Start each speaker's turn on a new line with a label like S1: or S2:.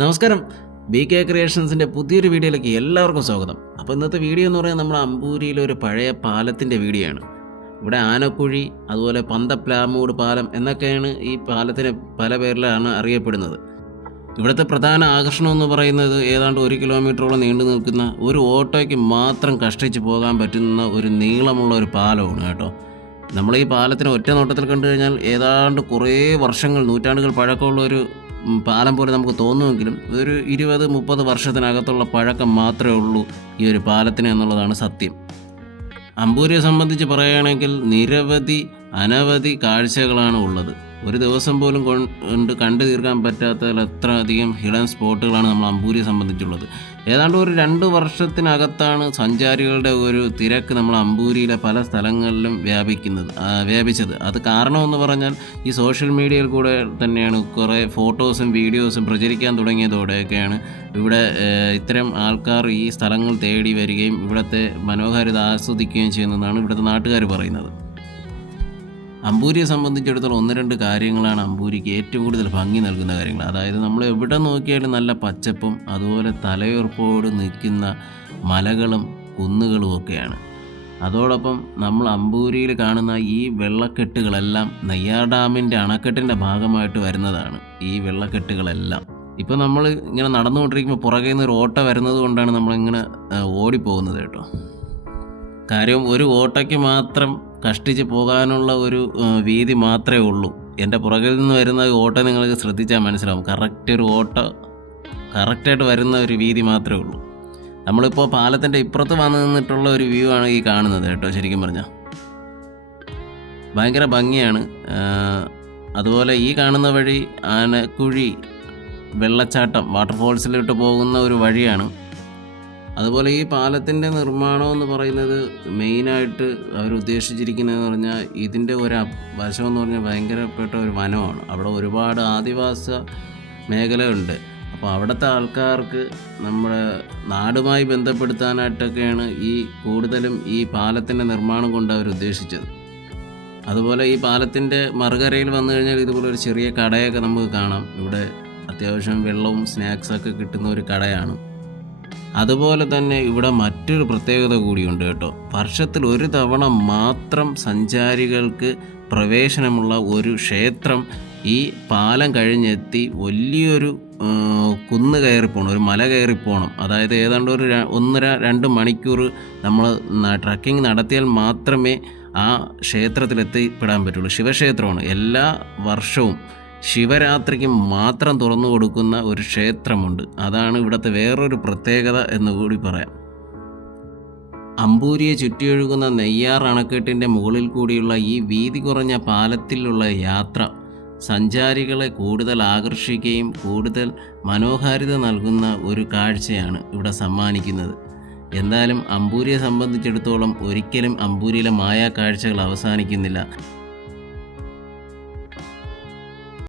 S1: നമസ്കാരം. B K ക്രിയേഷൻസിന്റെ പുതിയൊരു വീഡിയോയിലേക്ക് എല്ലാവർക്കും സ്വാഗതം. അപ്പോൾ ഇന്നത്തെ വീഡിയോ എന്ന് പറയുന്നത് നമ്മുടെ അമ്പൂരിയിലെ ഒരു പഴയ പാലത്തിന്റെ വീഡിയോ ആണ് ഇവിടെ ആനക്കുഴി അതുപോലെ പന്തപ്ലാമൂട് പാലം എന്നൊക്കെയാണ് ഈ പാലത്തിന് പല പേരിലാണ് അറിയപ്പെടുന്നത്. ഇവിടുത്തെ പ്രധാന ആകർഷണം എന്ന് പറയുന്നത് ഏതാണ്ട് ഒരു കിലോമീറ്ററോളം നീണ്ടു നിൽക്കുന്ന ഒരു ഓട്ടോയ്ക്ക് മാത്രം കഷ്ടിച്ച് പോകാൻ പറ്റുന്ന ഒരു നീളമുള്ള ഒരു പാലമാണ് കേട്ടോ. നമ്മൾ ഈ പാലത്തിന് ഒറ്റ നോട്ടത്തിൽ കണ്ടു കഴിഞ്ഞാൽ ഏതാണ്ട് കുറേ വർഷങ്ങൾ നൂറ്റാണ്ടുകൾ പഴക്കമുള്ള ഒരു പാലം പോലെ നമുക്ക് തോന്നുമെങ്കിലും ഒരു ഇരുപത് മുപ്പത് വർഷത്തിനകത്തുള്ള പഴക്കം മാത്രമേ ഉള്ളൂ ഈ ഒരു പാലത്തിന് എന്നുള്ളതാണ് സത്യം. അമ്പൂരിയെ സംബന്ധിച്ച് പറയുകയാണെങ്കിൽ നിരവധി അനവധി കാഴ്ചകളാണ് ഉള്ളത്. ഒരു ദിവസം പോലും കൊണ്ട് കണ്ടു തീർക്കാൻ പറ്റാത്ത എത്ര അധികം ഹിഡൻ സ്പോട്ടുകളാണ് നമ്മൾ അമ്പൂരിയെ സംബന്ധിച്ചുള്ളത്. ഏതാണ്ട് ഒരു രണ്ട് വർഷത്തിനകത്താണ് സഞ്ചാരികളുടെ ഒരു തിരക്ക് നമ്മൾ അമ്പൂരിയിലെ പല സ്ഥലങ്ങളിലും വ്യാപിക്കുന്നത് വ്യാപിച്ചത്. അത് കാരണമെന്ന് പറഞ്ഞാൽ ഈ സോഷ്യൽ മീഡിയയിൽ കൂടെ തന്നെയാണ് കുറേ ഫോട്ടോസും വീഡിയോസും പ്രചരിക്കാൻ തുടങ്ങിയതോടെയൊക്കെയാണ് ഇവിടെ ഇത്തരം ആൾക്കാർ ഈ സ്ഥലങ്ങൾ തേടി വരികയും ഇവിടുത്തെ മനോഹാരിത ആസ്വദിക്കുകയും ചെയ്യുന്നതാണ് ഇവിടുത്തെ നാട്ടുകാർ പറയുന്നത്. അമ്പൂരിയെ സംബന്ധിച്ചിടത്തോളം ഒന്ന് രണ്ട് കാര്യങ്ങളാണ് അമ്പൂരിക്ക് ഏറ്റവും കൂടുതൽ ഭംഗി നൽകുന്ന കാര്യങ്ങൾ. അതായത് നമ്മൾ എവിടെ നോക്കിയാലും നല്ല പച്ചപ്പും അതുപോലെ തലയുറപ്പോട് നിൽക്കുന്ന മലകളും കുന്നുകളും ഒക്കെയാണ്. അതോടൊപ്പം നമ്മൾ അമ്പൂരിയിൽ കാണുന്ന ഈ വെള്ളക്കെട്ടുകളെല്ലാം നെയ്യാർ ഡാമിന്റെ അണക്കെട്ടിന്റെ ഭാഗമായിട്ട് വരുന്നതാണ് ഈ വെള്ളക്കെട്ടുകളെല്ലാം. ഇപ്പോൾ നമ്മൾ ഇങ്ങനെ നടന്നുകൊണ്ടിരിക്കുമ്പോൾ പുറകെ നിന്ന് ഒരു ഓട്ട വരുന്നത് കൊണ്ടാണ് നമ്മളിങ്ങനെ ഓടിപ്പോകുന്നത് കേട്ടോ. കാര്യം ഒരു ഓട്ടയ്ക്ക് മാത്രം കഷ്ടിച്ച് പോകാനുള്ള ഒരു വീതി മാത്രമേ ഉള്ളൂ. എന്റെ പുറകിൽ നിന്ന് വരുന്ന ഓട്ടം നിങ്ങൾക്ക് ശ്രദ്ധിച്ചാൽ മനസ്സിലാവും. കറക്റ്റ് ഒരു ഓട്ട കറക്റ്റായിട്ട് വരുന്ന ഒരു വീതി മാത്രമേ ഉള്ളൂ. നമ്മളിപ്പോൾ പാലത്തിന്റെ ഇപ്പുറത്ത് വന്ന് നിന്നിട്ടുള്ള ഒരു വ്യൂ ആണ് ഈ കാണുന്നത് കേട്ടോ ശരിക്കും പറഞ്ഞാൽ. ഭയങ്കര ഭംഗിയാണ്. അതുപോലെ ഈ കാണുന്ന വഴി ആനക്കുഴി വെള്ളച്ചാട്ടം വാട്ടർഫോൾസിലോട്ട് പോകുന്ന ഒരു വഴിയാണ്. അതുപോലെ ഈ പാലത്തിന്റെ നിർമ്മാണം എന്ന് പറയുന്നത് മെയിനായിട്ട് അവർ ഉദ്ദേശിച്ചിരിക്കുന്നതെന്ന് പറഞ്ഞാൽ ഇതിന്റെ ഒരു അപ്- വശം എന്ന് പറഞ്ഞാൽ ഭയങ്കരപ്പെട്ട ഒരു വനമാണ്. അവിടെ ഒരുപാട് ആദിവാസ മേഖലയുണ്ട്. അപ്പോൾ അവിടുത്തെ ആൾക്കാർക്ക് നമ്മുടെ നാടുമായി ബന്ധപ്പെടുത്താനായിട്ടൊക്കെയാണ് ഈ കൂടുതലും ഈ പാലത്തിന്റെ നിർമ്മാണം കൊണ്ട് അവർ ഉദ്ദേശിച്ചത്. അതുപോലെ ഈ പാലത്തിന്റെ മറുകരയിൽ വന്നു കഴിഞ്ഞാൽ ഇതുപോലെ ഒരു ചെറിയ കടയൊക്കെ നമുക്ക് കാണാം. ഇവിടെ അത്യാവശ്യം വെള്ളവും സ്നാക്സൊക്കെ കിട്ടുന്ന ഒരു കടയാണ്. അതുപോലെ തന്നെ ഇവിടെ മറ്റൊരു പ്രത്യേകത കൂടിയുണ്ട് കേട്ടോ. വർഷത്തിൽ ഒരു തവണ മാത്രം സഞ്ചാരികൾക്ക് പ്രവേശനമുള്ള ഒരു ക്ഷേത്രം ഈ പാലം കഴിഞ്ഞെത്തി വലിയൊരു കുന്ന് കയറി പോകണം ഒരു മല കയറി പോകണം അതായത് ഏതാണ്ട് ഒരു ഒന്നര രണ്ട് മണിക്കൂർ നമ്മൾ ട്രക്കിംഗ് നടത്തിയാൽ മാത്രമേ ആ ക്ഷേത്രത്തിലെത്തിപ്പെടാൻ പറ്റുള്ളൂ. ശിവക്ഷേത്രമാണ് എല്ലാ വർഷവും ശിവരാത്രിക്ക് മാത്രം തുറന്നു കൊടുക്കുന്ന ഒരു ക്ഷേത്രമുണ്ട്. അതാണ് ഇവിടുത്തെ വേറൊരു പ്രത്യേകത എന്ന് കൂടി പറയാം. അമ്പൂരിയെ ചുറ്റിയൊഴുകുന്ന നെയ്യാർ അണക്കെട്ടിന്റെ മുകളിൽ കൂടിയുള്ള ഈ വീതി കുറഞ്ഞ പാലത്തിലുള്ള യാത്ര സഞ്ചാരികളെ കൂടുതൽ ആകർഷിക്കുകയും കൂടുതൽ മനോഹാരിത നൽകുന്ന ഒരു കാഴ്ചയാണ് ഇവിടെ സമ്മാനിക്കുന്നത്. എന്തായാലും അമ്പൂരിയെ സംബന്ധിച്ചിടത്തോളം ഒരിക്കലും അമ്പൂരിയിലെ മായാ കാഴ്ചകൾ അവസാനിക്കുന്നില്ല.